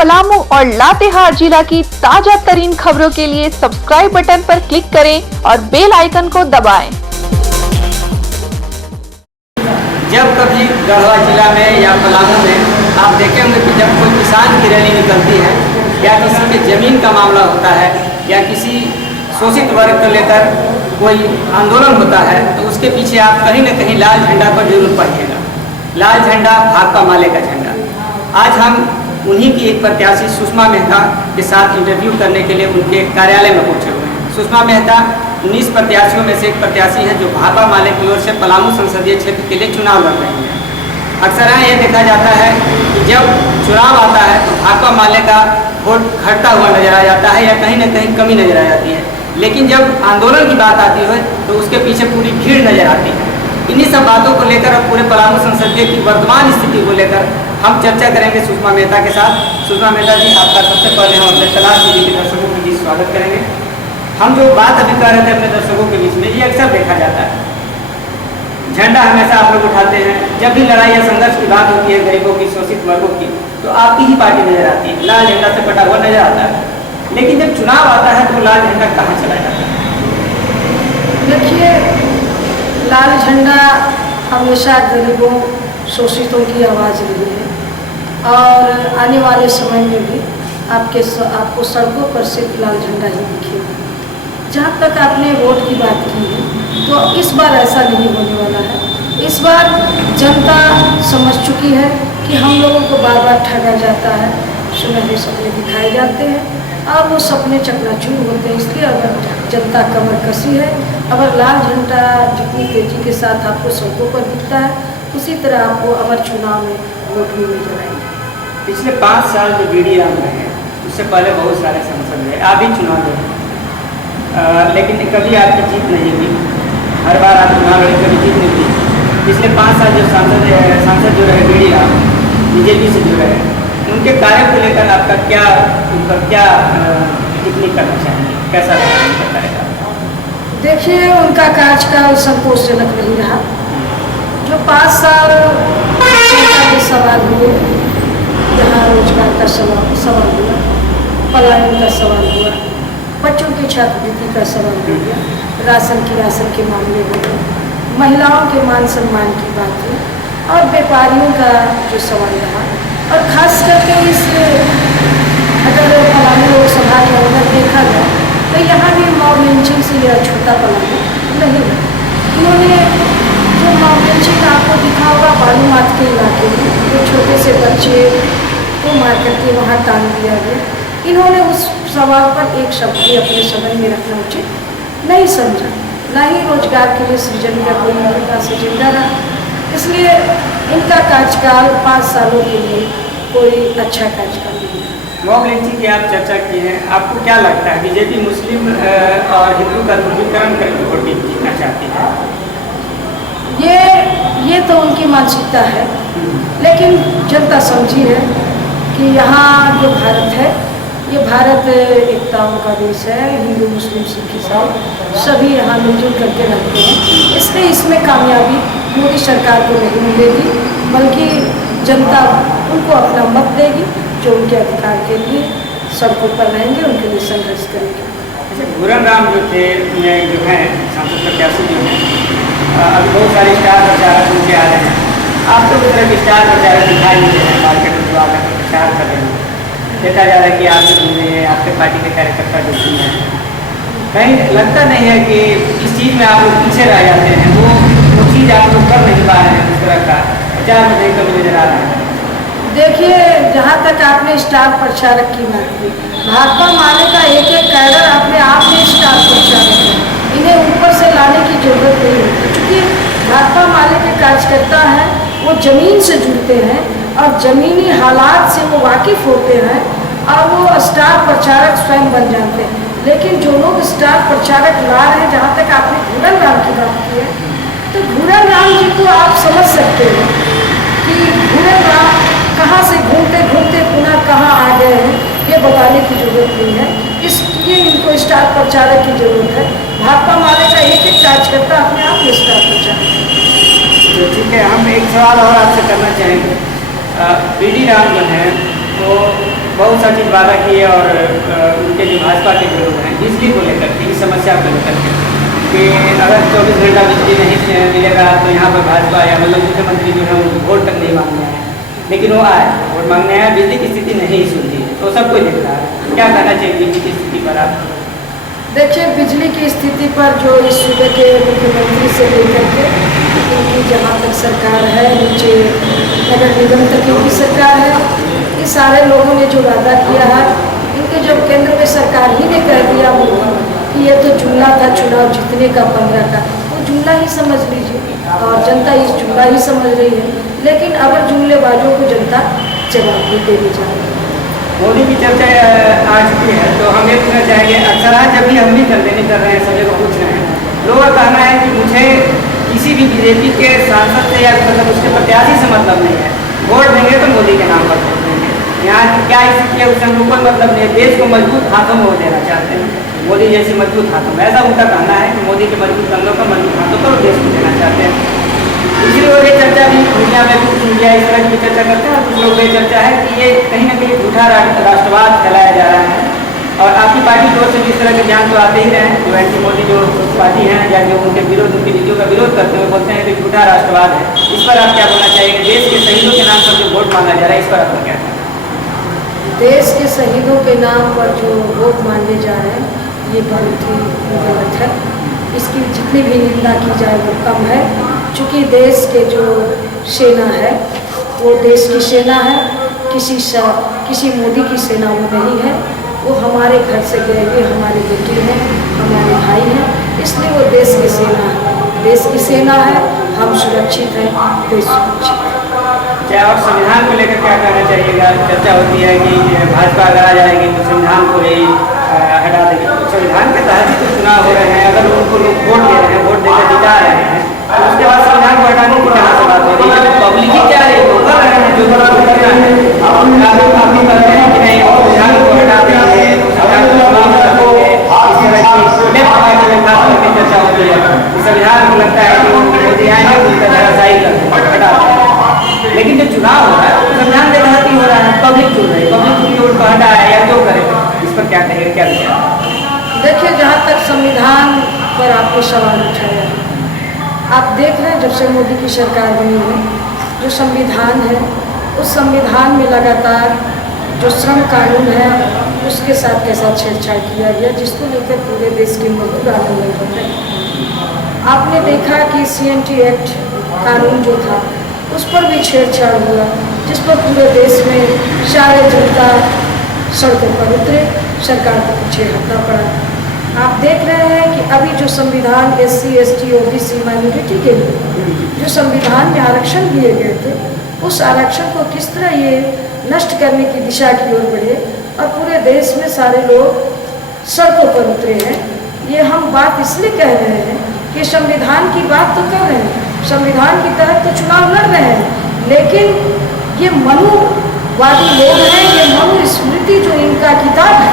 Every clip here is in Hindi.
पलामू और लातेहार जिला की ताजा तरीन खबरों के लिए सब्सक्राइब बटन पर क्लिक करें और बेल आइकन को दबाएं। जब कभी गढ़वा जिला में या पलामू में आप देखे होंगे कि जब कोई किसान की रैली निकलती है या किसी के ज़मीन का मामला होता है या किसी शोषित वर्ग को लेकर कोई आंदोलन होता है तो उसके पीछे आप कहीं न कहीं लाल झंडा को जरूर पाइएगा। लाल झंडा भाकपा माले का झंडा। आज हम उन्हीं की एक प्रत्याशी सुषमा मेहता के साथ इंटरव्यू करने के लिए उनके कार्यालय में पहुंचे हुए हैं। सुषमा मेहता 19 प्रत्याशियों में से एक प्रत्याशी है जो भाकपा माले की ओर से पलामू संसदीय क्षेत्र के लिए चुनाव लड़ रही है। अक्सर यहाँ यह देखा जाता है कि जब चुनाव आता है तो भाकपा माले का वोट घटता हुआ नजर आ जाता है या कहीं न कहीं कमी नजर आ जाती है, लेकिन जब आंदोलन की बात आती है तो उसके पीछे पूरी भीड़ नजर आती है। इन्हीं सब बातों को लेकर और पूरे पलामू संसदीय की वर्तमान स्थिति को लेकर हम चर्चा करेंगे सुषमा मेहता के साथ। सुषमा मेहता जी, आपका सबसे पहले हम अपने तलाश टीवी के दर्शकों के बीच स्वागत करेंगे। हम जो बात अभी कर रहे थे अपने दर्शकों के बीच में, ये अक्सर देखा जाता है, झंडा हमेशा आप लोग उठाते हैं, जब भी लड़ाई या संघर्ष की बात होती है गरीबों की, शोषित वर्गों की, तो आपकी ही पार्टी नजर आती है, लाल झंडा से पटा हुआ नजर आता है। लेकिन जब चुनाव आता है तो लाल झंडा कहाँ चला जाता है? देखिए, लाल झंडा हमेशा गरीबों शोषितों की आवाज़ रही है और आने वाले समय में भी आपको सड़कों पर सिर्फ लाल झंडा ही दिखेगा। जहाँ तक आपने वोट की बात की है तो इस बार ऐसा नहीं होने वाला है। इस बार जनता समझ चुकी है कि हम लोगों को बार बार ठगा जाता है, सुनहरे सपने दिखाए जाते हैं और वो सपने चकनाचूर होते हैं। इसलिए अगर जनता कमर कसी है, अगर लाल झंडा जितनी तेजी के साथ आपको सड़कों पर दिखता है उसी तरह आपको अगर चुनाव में वोट भी नजर आएंगे। पिछले 5 साल जो बीडी राम रहे हैं, उससे पहले बहुत सारे सांसद रहे, आप ही चुनाव लड़े, लेकिन कभी आपकी जीत नहीं हुई। हर बार आप चुनाव लड़े, कभी जीत नहीं हुई। पिछले 5 साल जो सांसद जो रहे बीडी राम, बीजेपी से जो रहे, उनके कार्य को लेकर आपका क्या, उन पर क्या टिप्पणी करना चाहेंगे? कैसा रहा उनका कार्यकाल? देखिए, उनका कार्यकाल संतोषजनक नहीं रहा। जो 5 साल के सवाल हुए, जहाँ रोजगार का सवाल हुआ, पलायन का सवाल हुआ, बच्चों की छात्रवृत्ति का सवाल हो गया, राशन के मामले हो गए, महिलाओं के मान सम्मान की बात हुई और व्यापारियों का जो सवाल रहा, और खास करके इस अगर पलामू लोकसभा के अंदर देखा जाए तो यहाँ भी मॉब लिंचिंग से यह छोटा पलामू नहीं है। उन्होंने जो मॉब लिंचिंग आपको दिखा होगा बालूमाथ के इलाके में, जो छोटे से बच्चे को मार करके वहाँ टांग दिया गया, इन्होंने उस सवाल पर एक शब्द भी अपने समझ में रखना उचित नहीं समझा। न ही रोजगार के लिए सृजन का कोई उनके पास एजेंडा रहा। इसलिए इनका कार्यकाल 5 सालों के लिए कोई अच्छा कार्यकाल नहीं है। मॉब लिंचिंग की आप चर्चा की है, आपको क्या लगता है बीजेपी मुस्लिम और हिंदू का ध्रुवीकरण करके वोट जीतना चाहती है? ये तो उनकी मानसिकता है, लेकिन जनता समझी है कि यहाँ जो भारत है ये भारत एकताओं का देश है। हिंदू मुस्लिम सिख ईसाई सभी यहाँ मिलजुल करके रहते हैं। इसलिए इसमें कामयाबी मोदी सरकार को नहीं मिलेगी, बल्कि जनता उनको अपना मत देगी जो उनके अधिकार के लिए सड़कों पर रहेंगे, उनके लिए संघर्ष करेंगे। अच्छा, घूरन राम जो थे, जो हैं सांसद प्रत्याशी जो हैं, अभी बहुत सारे स्टार प्रचारक उनके आ रहे हैं। आप तो इस तरह के स्टार प्रचारक दिखाई नहीं दे रहे हैं, मार्केट में जो आकर प्रचार कर रहे हैं। देखा जा रहा है कि आप जो सुन रहे हैं, आपके पार्टी के कार्यकर्ता जो सुन रहे हैं, कहीं लगता नहीं है कि इस चीज़ में आप लोग पीछे रह जाते हैं? वो चीज़ आप लोग कर नहीं पा रहे हैं, इस तरह का प्रचार में नहीं कभी नजर आ रहा है। देखिए, जहाँ तक आपने स्टार प्रचारक की बात की, भाकपा माले का एक कैडर अपने आप में स्टार प्रचारक है। इन्हें ऊपर से लाने की जरूरत नहीं होती, क्योंकि भाकपा माले के कार्यकर्ता हैं, वो ज़मीन से जुड़ते हैं और ज़मीनी हालात से वो वाकिफ़ होते हैं और वो स्टार प्रचारक स्वयं बन जाते हैं। लेकिन जो लोग स्टार प्रचारक ला रहे हैं, जहाँ तक आपने घूरन राम की बात की है, तो घूरन राम जी को आप समझ सकते हैं कि घूरन राम कहाँ से घूमते घूमते पुनः कहाँ आ गए हैं, ये बताने की जरूरत नहीं है। इसलिए इनको स्टार प्रचारक की जरूरत है। भाकपा माले का एक कार्यकर्ता अपने आप में स्टार प्रचारक है। तो ठीक है, हम एक सवाल और आपसे करना चाहेंगे। बीडी राम जो है वो बहुत सा चीज़ वादा किए और उनके जो भाजपा के जो लोग हैं बिजली को लेकर के, इस समस्या को लेकर के कि अगर 24 घंटा बिजली नहीं मिलेगा तो यहाँ पर भाजपा या मतलब मुख्यमंत्री जो है उनको वोट तक नहीं मांगने आए, लेकिन वो आए वोट मांगने आए, बिजली की स्थिति नहीं सुनती है, तो सब कोई देख रहा है। क्या कहना चाहिए बिजली की स्थिति पर आप? देखिए, बिजली की स्थिति पर जो इस सूबे के मुख्यमंत्री से लेकर के इनकी जहाँ तक सरकार है, नीचे नगर निगम तक इनकी सरकार है, ये सारे लोगों ने जो वादा किया है, इनके जब केंद्र में सरकार ही ने कह दिया कि ये तो जुमला था चुनाव जीतने का 15 का, वो जुमला ही समझ लीजिए और जनता इस जुमला ही समझ रही है, लेकिन अगर जुमलेबाजों को जनता जवाब भी दे दी जाए। मोदी की चर्चा आ चुकी है, तो हम ये पूछना चाहेंगे, अक्सर आज जब भी हम भी कैंपेनिंग कर रहे हैं, सभी को पूछ रहे हैं, लोगों का कहना है कि मुझे किसी भी बीजेपी के सांसद से या मतलब उसके प्रत्याशी से मतलब नहीं है, वोट देंगे तो मोदी के नाम पर वोट देंगे। यहाँ की क्या स्थिति है उससे हमको कोई मतलब नहीं है, देश को मजबूत हाथों में वो देना चाहते हैं, मोदी जैसी मजबूत हाथों में, ऐसा उनका कहना है कि मोदी के मजबूत कंधों पर मजबूत हाथों पर देश को देना चाहते हैं। दूसरी ओर ये चर्चा भी दुनिया में कुछ मीडिया इस तरह की चर्चा करते हैं और कुछ लोग ये चर्चा है कि ये कहीं ना कहीं झूठा राष्ट्रवाद फैलाया जा रहा है, और आपकी पार्टी की ओर से भी इस तरह के बयान तो आते ही रहे हैं, जो एंटी मोदी जो पार्टी हैं या जो उनके विरोध, उनकी नीतियों का विरोध करते हुए बोलते हैं कि झूठा राष्ट्रवाद है। इस पर आप क्या बोलना चाहिए? देश के शहीदों के नाम पर जो वोट मांगा जा रहा है, इस पर आपका क्या कहना है? देश के शहीदों के नाम पर जो वोट मांगे जा रहे हैं, ये बहुत ही गलत है। इसकी जितनी भी निंदा की जाए वो कम है, चूँकि देश के जो सेना है वो देश की सेना है, किसी मोदी की सेना वो नहीं है, वो हमारे घर से गए हुए हमारे बेटे हैं, हमारे भाई हैं, इसलिए वो देश की सेना है। देश की सेना है, हम सुरक्षित हैं, देश सुरक्षित है। क्या और संविधान को लेकर क्या कहना चाहिएगा? चर्चा होती है कि भाजपा अगर आ जाएगी तो संविधान को ही हटा देगी, तो संविधान के तहत ही तो चुनाव हो रहे हैं, अगर उनको लोग वोट दे रहे हैं, वोट देकर जिता रहे हैं, तो उसके बाद संविधान को हटाने की कहाँ से बात हो रही है? पब्लिक ही क्या है, वो कर रहे हैं जो करना है, आप भी करते हैं कि नहीं संविधान को हटा देंगे, संविधान को चुनाव रखोगे, इस तरह की लेफ्ट पार्टी में खास करके चर्चा होती है। संविधान को लगता है कि मोदी आएंगे उनका धराशायी कर हटा देंगे, लेकिन जो चुनाव हो रहा है वो संविधान के तहत ही हो रहा है, पब्लिक चुन रही है, पब्लिक की वोट को हटाया या जो करेगा, इस पर क्या कहेगा, क्या विचार? देखिए, जहाँ तक संविधान पर आपको सवाल उठाया है, आप देख रहे हैं जब से मोदी की सरकार बनी है, जो संविधान है उस संविधान में लगातार जो श्रम कानून है उसके साथ कैसा छेड़छाड़ किया गया, जिसको लेकर पूरे देश के मजदूर आंदोलन कर रहे हैं। आपने देखा कि CNT एक्ट कानून जो था उस पर भी छेड़छाड़ हुआ, जिस पर पूरे देश में सारे जनता सड़कों पर उतरे, सरकार को पीछे हटना पड़ा। आप देख रहे हैं कि अभी जो संविधान SC ST OBC माइनॉरिटी के लिए जो संविधान में आरक्षण दिए गए थे, उस आरक्षण को किस तरह ये नष्ट करने की दिशा की ओर बढ़े और पूरे देश में सारे लोग सड़कों पर उतरे हैं। ये हम बात इसलिए कह रहे हैं कि संविधान की बात तो कर रहे हैं, संविधान के तहत तो चुनाव लड़ रहे हैं, लेकिन ये मनुवादी लोग हैं, ये मनुस्मृति जो इनका किताब है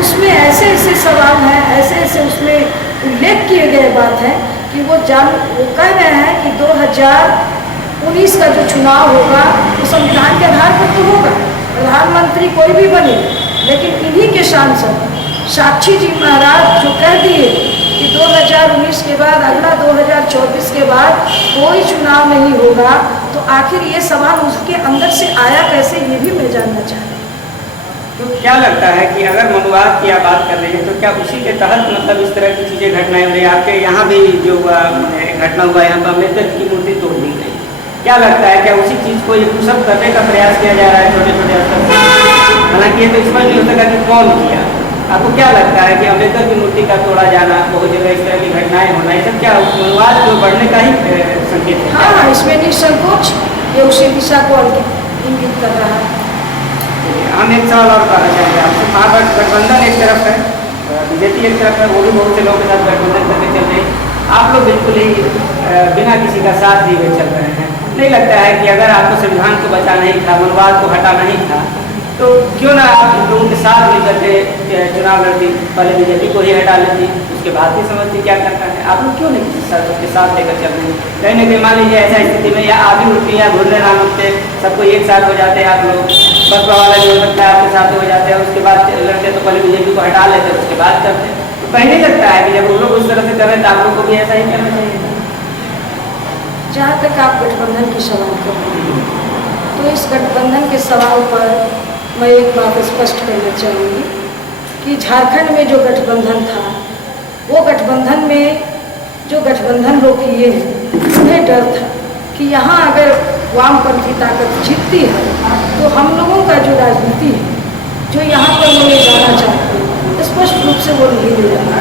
उसमें ऐसे ऐसे सवाल हैं, ऐसे ऐसे उसमें उल्लेख किए गए बात है कि वो कह रहे हैं कि 2019 का जो चुनाव होगा वो संविधान के आधार पर तो होगा, प्रधानमंत्री कोई भी बने, लेकिन इन्हीं के सांसद साक्षी जी महाराज जो कह दिए कि 2019 के बाद अगला 2024 के बाद कोई चुनाव नहीं होगा, तो आखिर ये सवाल उसके अंदर से आया कैसे, ये भी मैं जानना चाहती हूँ। तो क्या लगता है कि अगर मनुवाद की आप बात कर रहे हैं तो क्या उसी के तहत मतलब इस तरह की चीज़ें घटनाएं हो रही है? आपके यहाँ भी जो घटना हुआ, यहाँ पर अम्बेडकर की मूर्ति तोड़ दी गई, क्या लगता है क्या उसी चीज़ को ये पुशअप करने का प्रयास किया जा रहा है छोटे छोटे स्तर पर? हालांकि ये तो स्पष्ट नहीं हो सका कि कौन किया। आपको क्या लगता है कि अम्बेडकर की मूर्ति का तोड़ा जाना, बहुत जगह इस तरह की घटनाएं होना, ये सब क्या मनुवाद जो बढ़ने का ही संकेत है? हाँ, इसमें निसंकोच ये उसी दिशा को इंगित कर रहा है। हम एक सवाल और करना चाहेंगे आपसे। महागठबंधन एक तरफ है, बीजेपी एक तरफ है, वो भी बहुत से लोगों के साथ गठबंधन करके चल रहे हैं, आप लोग बिल्कुल ही बिना किसी का साथ दिए हुए चल रहे हैं। नहीं लगता है कि अगर आपको संविधान को बचाना ही था, मनुवाद को हटाना ही था, तो क्यों ना आप लोगों के साथ मिलकर के चुनाव लड़ती, पहले बीजेपी को ही हटा लेती, उसके बाद भी समझती क्या करना है। आप लोग क्यों नहीं उसके साथ लेकर चल रहे हैं? कहीं ना कहीं मान लीजिए ऐसा स्थिति में या आधी उठती या घूरने ना उठते, सबको एक साथ हो जाते हैं आप लोग, बसपा वाला जो लगता है आपके साथ हो जाते हैं, उसके बाद लड़ते तो पहले बीजेपी को हटा लेते, उसके बाद करते। तो कहीं नहीं लगता है कि जब वो लोग उस तरह से कर रहे हैं तो आप लोग को भी ऐसा ही करना चाहिए। जहाँ तक आप गठबंधन की सवाल कर रहे हैं, तो इस गठबंधन के सवाल पर मैं एक बात स्पष्ट करना चाहूँगी कि झारखंड में जो गठबंधन था, वो गठबंधन में जो गठबंधन लोग किए हैं, उन्हें डर था कि यहाँ अगर वामपंथी ताकत जीतती है तो हम लोगों का जो राजनीति है, जो यहाँ पर वो ले जाना चाहते हैं, स्पष्ट रूप से वो नहीं ले जाना।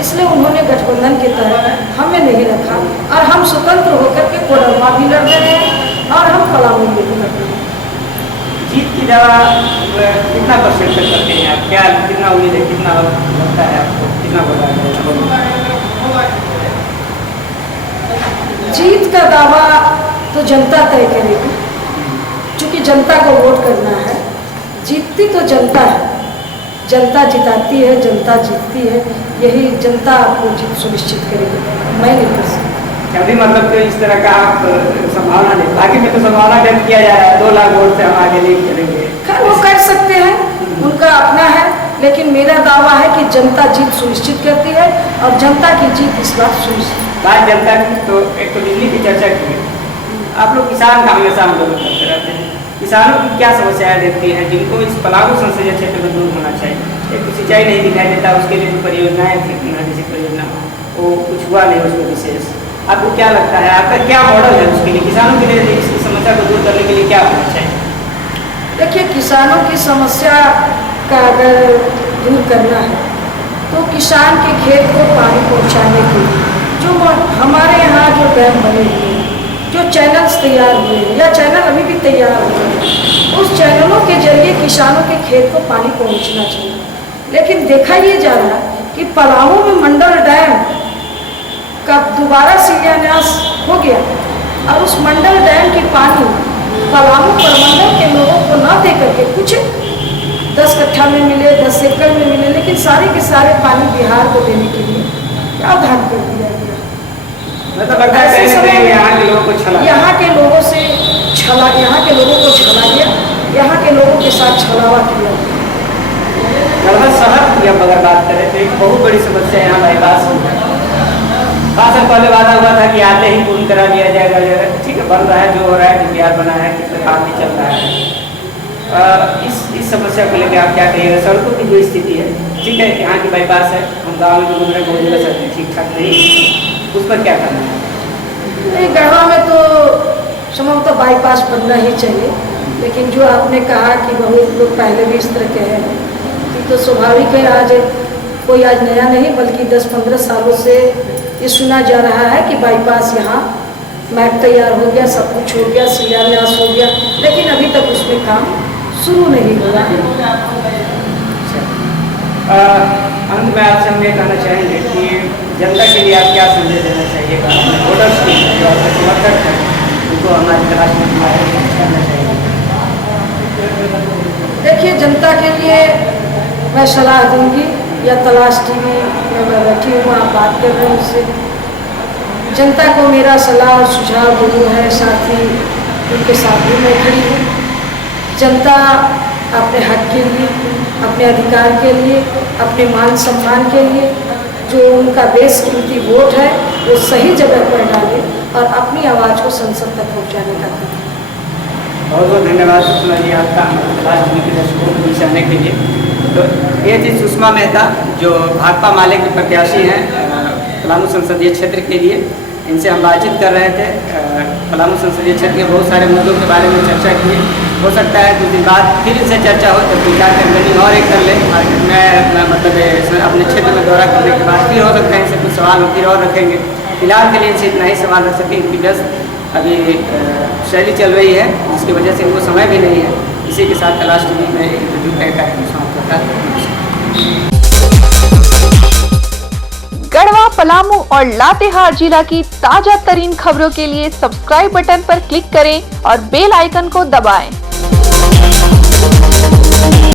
इसलिए उन्होंने गठबंधन के तहत हमें नहीं रखा और हम स्वतंत्र होकर के कोडरमा भी लड़ रहे हैं और हम पलामू भी लड़ रहे हैं। जीत की दवा कितना परसेंट तक करते हैं आप? क्या कितना उम्मीद है, कितना लगता है आपको, कितना बोला? जीत का दावा तो जनता तय करेगी, क्योंकि जनता को वोट करना है। जीतती तो जनता है, जनता जिताती है, जनता जीतती है, यही जनता आपको जीत सुनिश्चित करेगी, मैं नहीं कर सकती। अभी मतलब तो इस तरह का आप संभावना नहीं, बाकी में तो संभावना व्यक्त किया जा रहा है 2 लाख वोट से हम आगे नहीं चलेंगे। खैर वो कर सकते हैं, उनका अपना है, लेकिन मेरा दावा है कि जनता जीत सुनिश्चित करती है और जनता की जीत इस बात सुनिश्चित। बात जनता की तो एक तो बिजली की चर्चा की, आप लोग किसान का हमेशा आंदोलन करते रहते हैं, किसानों की क्या समस्याएं देखती हैं जिनको इस पलामू संसदीय क्षेत्र में दूर होना चाहिए? एक तो सिंचाई नहीं दिखाई देता, उसके लिए जो परियोजनाएं थी, जैसी परियोजना वो कुछ हुआ नहीं उसको विशेष। आपको क्या लगता है, आपका क्या मॉडल है उसके लिए, किसानों के लिए इसकी समस्या को दूर करने के लिए क्या होना चाहिए? देखिए, किसानों की समस्या का अगर दूर करना है तो किसान के खेत को पानी पहुंचाने के लिए जो हमारे यहाँ जो डैम बने हुए हैं, जो चैनल्स तैयार हुए हैं या चैनल अभी भी तैयार हुए हैं, उस चैनलों के जरिए किसानों के खेत को पानी पहुँचना चाहिए। लेकिन देखा ये जा रहा है कि पलामू में मंडल डैम का दोबारा शिलान्यास हो गया और उस मंडल डैम के पानी पलामू प्रमंडल के लोगों को न दे करके कुछ 10 कट्ठा में मिले, 10 एकड़ में मिले, लेकिन सारे के सारे पानी बिहार को देने के लिए प्रावधान कर दिया गया। ऐसे समय में यहाँ के लोगों को छला गया, यहाँ के लोगों को छला गया, यहाँ के लोगों के साथ छलावा किया गया। लगभग शहर की अब अगर बात करें तो एक बहुत बड़ी समस्या यहाँ बाईपास हो गया। 5 साल पहले वादा हुआ था कि आते ही पूर्ण करा दिया जाएगा, ठीक है, बन रहा है, जो हो रहा है, डीपीआर बना है, कितना काम भी चल रहा है। इस समस्या को लेकर आप क्या कहिएगा? सड़कों की जो स्थिति है, ठीक है, यहाँ की बाईपास है, हम गाँव में जो घूम रहे बहुत जगह सड़कें ठीक ठाक नहीं, उस पर क्या करना है? गढ़वा में तो संभवतः बाईपास बनना ही चाहिए, लेकिन जो आपने कहा कि बहुत लोग पहले भी इस तरह के हैं, तो स्वाभाविक है, आज कोई आज नया नहीं बल्कि 10-15 सालों से ये सुना जा रहा है कि बाईपास यहाँ मैप तैयार हो गया, सब कुछ हो गया, शिलान्यास हो गया, लेकिन अभी तक उसमें काम शुरू नहीं हुआ है। अंत में आपसे हम ये कहना चाहेंगे कि जनता के लिए आप क्या संदेश देना चाहिएगा? वोटर्स की जो आपके समर्थक हैं उनको हमारी तलाश में करना चाहिए। देखिए, जनता के लिए मैं सलाह दूंगी, या तलाश टीवी में मैं बैठी हूँ, आप बात कर रहे हैं उससे, जनता को मेरा सलाह और सुझाव दोनों है, साथ ही उनके साथ भी मैं खड़ी हूँ। जनता अपने हक के लिए, अपने अधिकार के लिए, अपने मान सम्मान के लिए जो उनका बेशकीमती वोट है वो सही जगह पर डाले और अपनी आवाज़ को संसद तक पहुँचाने का काम। बहुत बहुत धन्यवाद सुषमा जी आपका तलाश टीवी के दर्शकों को बीच आने के लिए। तो ये थी सुषमा मेहता जो भाकपा माले की प्रत्याशी हैं पलामू संसदीय क्षेत्र के लिए। इनसे हम बातचीत कर रहे थे, पलामू संसदीय क्षेत्र के बहुत सारे मुद्दों के बारे में चर्चा की। हो सकता है कुछ दिन बाद फिर इनसे चर्चा हो तो 2-4 कैंपेनिंग और एक कर ले मार्केट में, मतलब अपने क्षेत्र में दौरा करने के बाद फिर हो सकता है इनसे कुछ सवाल फिर और रखेंगे। फिलहाल के लिए इनसे इतना ही सवाल रख सकें, इनकी जस्ट अभी शैली चल रही है जिसकी वजह से इनको समय भी नहीं है। इसी के साथ तलाश टीवी में इंटरव्यू का कार्यक्रम समाप्त होता है। गढ़वा, पलामू और लातेहार जिला की ताजा तरीन खबरों के लिए सब्सक्राइब बटन पर क्लिक करें और बेल आइकन को दबाएं।